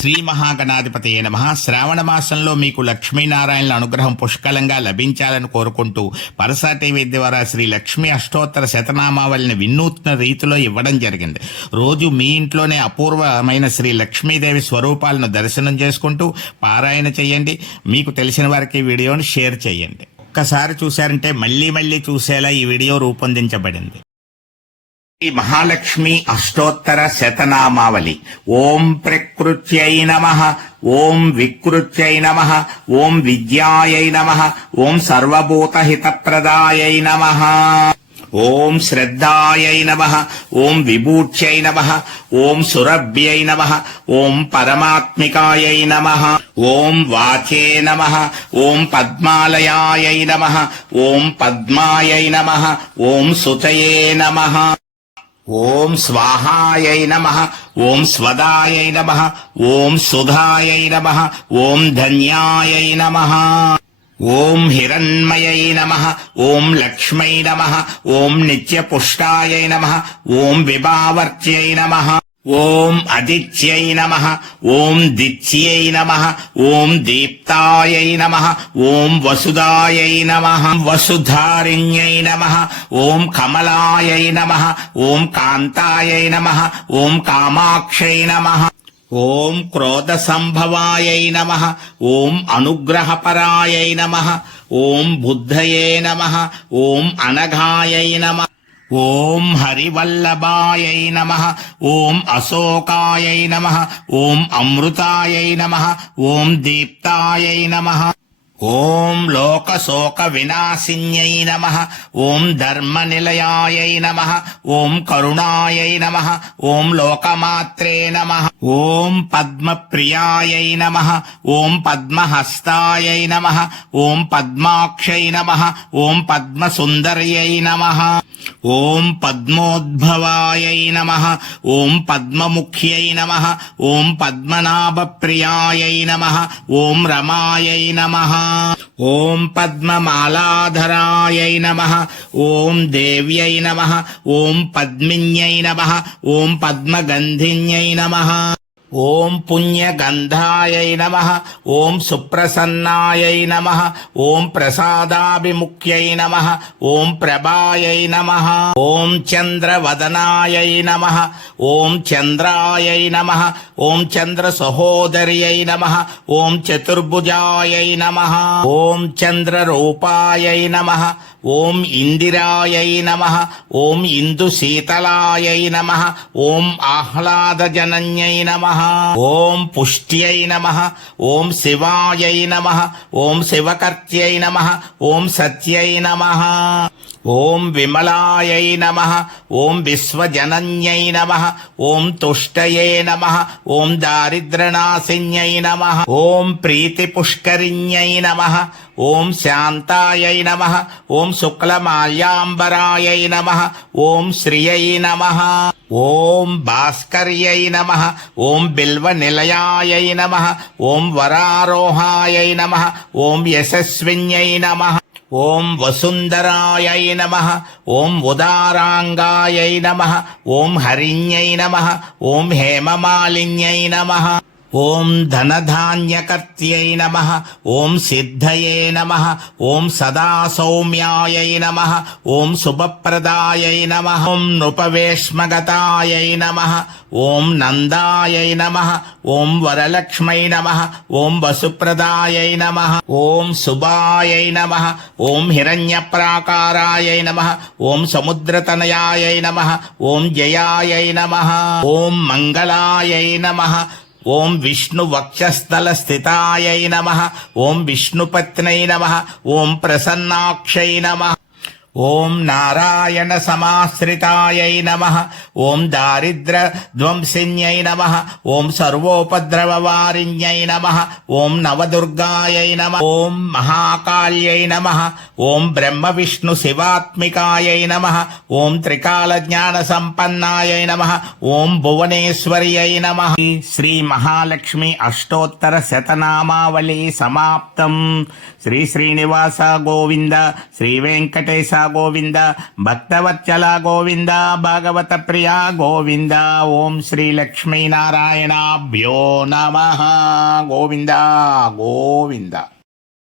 శ్రీ మహాగణాధిపతయే నమః. శ్రావణ మాసంలో మీకు లక్ష్మీనారాయణల అనుగ్రహం పుష్కలంగా లభించాలని కోరుకుంటూ పరసా టీవీ ద్వారా శ్రీ లక్ష్మీ అష్టోత్తర శతనామావళిని వినూత్న రీతిలో ఇవ్వడం జరిగింది. రోజు మీ ఇంట్లోనే అపూర్వమైన శ్రీ లక్ష్మీదేవి స్వరూపాలను దర్శనం చేసుకుంటూ పారాయణ చేయండి. మీకు తెలిసిన వారికి వీడియోని షేర్ చేయండి. ఒక్కసారి చూశారంటే మళ్ళీ మళ్ళీ చూసేలా ఈ వీడియో రూపొందించబడింది. ఈ మహాలక్ష్మి అష్టోత్తర శతనామావళి. ఓం ప్రకృత్యై నమః, ఓం వికృత్యై నమః, ఓం విద్యాయై నమః, ఓం సర్వభూతహితప్రదాయై నమః, ఓం శ్రద్ధాయై నమః, ఓం విభూత్యై నమః, ఓం సురభ్యై నమః, ఓం పరమాత్మికాయై నమః, ఓం వాచే నమః, ఓం పద్మాలయాయై నమః, ఓం పద్మాయై నమః, ఓం శుచయే నమః, ఓం స్వాహాయై నమః, ఓం స్వదాయై నమః, ఓం సుధాయై నమః, ఓం ధన్యాయై నమః, ఓం హిరణ్మయై నమః, ఓం లక్ష్మై నమః, ఓం నిత్యపుష్టాయై నమః, ఓం విభావర్త్యై నమః, ఓం అదిత్యై నమః, ఓం దిత్యై నమః, ఓం దీప్తాయై నమః, ఓం వసుదాయై నమః, వసుధారిణ్యై నమః, ఓం కమలాయై నమః, ఓం కాంతాయై నమః, ఓం కామాక్షై నమః, ఓం క్రోధ సంభవాయై నమః, ఓం అనుగ్రహపరాయై నమః, ఓం బుద్ధయే నమః, ఓం అనఘాయై నమః, ఓం హరివల్లభాయై నమః, ఓం అశోకాయై నమః, ఓం అమృతాయై నమః, ఓం దీప్తాయై నమః, ఓం లోకశోక వినాశిన్యై నమః, ఓం ధర్మనిలయాయై నమః, ఓం కరుణాయై నమః, ఓం లోకమాత్రే నమః, ఓం పద్మప్రియాయై నమః, ఓం పద్మహస్తాయై నమః, ఓం పద్మాక్షై నమః, ఓం పద్మసుందర్యై నమః, ఓం పద్మోద్భవాయై నమః, ఓం పద్మముఖ్యై నమః, ఓం పద్మనాభప్రియాయై నమః, ఓం రమాయై నమః, ఓం పద్మమాలాధరాయై నమః, ఓం దేవ్యై నమః, ఓం పద్మిన్యై నమః, ఓం పద్మగంధిన్యై నమః, ఓం పుణ్యగంధాయై నమః, ఓం సుప్రసన్నాయై నమః, ఓం ప్రసాదాభిముఖ్యై నమః, ఓం ప్రభాయై నమః, ఓం చంద్రవదనాయై నమః, ఓం చంద్రాయై నమః, ఓం చంద్ర సహోదర్యై నమః, ఓం చతుర్భుజాయై నమః, ఓం చంద్రరూపాయై నమః, ఓం ఇందిరాయై నమః, ఓం ఇందుశీతలాయై నమః, ఓం ఆహ్లాదజనన్యై నమః, ఓం పుష్ట్యై నమః, ఓం శివాయై నమః, ఓం శివకర్త్యై నమః, ఓం సత్యై నమః, ఓం విమలాయై నమః, ఓం విశ్వజనన్యై నమః, ఓం తుష్టయే నమః, ఓం దారిద్ర్యనాశిన్యై నమః, ఓం ప్రీతిపుష్కరిణ్యై నమః, ఓం శాంతాయై నమః, ఓం శుక్లమాల్యాంబరాయై నమః, ఓం శ్రియై నమః, ఓం భాస్కర్యై నమః, ఓం బిల్వనిలయాయై నమః, ఓం వరారోహాయై నమః, ఓం యశస్విన్యై నమః, ఓం వసుంధరాయై నమః, ఓం ఉదారాంగాయై నమః, ఓం హరిణ్యై నమః, ఓం హేమమాలిన్యై నమః, ఓం ధనధాన్యకర్త్యై నమః, ఓం సిద్ధయే నమః, ఓం సదా సౌమ్యాయై నమః, ఓం శుభప్రదాయై నమః, ఓం నృపవేష్మగతాయై నమః, ఓం నందాయై నమః, ఓం వరలక్ష్మై నమః, ఓం వసుప్రదాయై నమః, ఓం శుభాయై నమః, ఓం హిరణ్యప్రాకారాయై నమః, ఓం సముద్రతనయాయై నమః, ఓం జయాయై నమః, ఓం మంగళాయై నమః, ఓం విష్ణు వక్షస్థల స్థితాయై నమః, ఓం విష్ణుపత్నై నమః, ఓం ప్రసన్నాక్షై నమః, ఓం నారాయణ సమాశ్రితాయై నమః, ఓం దారిద్ర ధ్వంసిన్యై నమః, ఓం సర్వోపద్రవవారిణ్యై నమః, ఓం నవదుర్గాయై నమః, ఓం మహాకాళ్యై నమః, ఓం బ్రహ్మ విష్ణు శివాత్మికాయై నమః, ఓం త్రికాల జ్ఞాన సంపన్నాయై నమః, ఓం భువనేశ్వర్యై నమః. శ్రీ మహాలక్ష్మి అష్టోత్తర శతనామావళి సమాప్తం. శ్రీ శ్రీనివాస గోవింద శ్రీ వెంకటేశ గోవింద భక్తవత్సల గోవింద భాగవత ప్రియ గోవింద ఓం శ్రీ లక్ష్మీనారాయణాభ్యో నమః గోవింద గోవింద.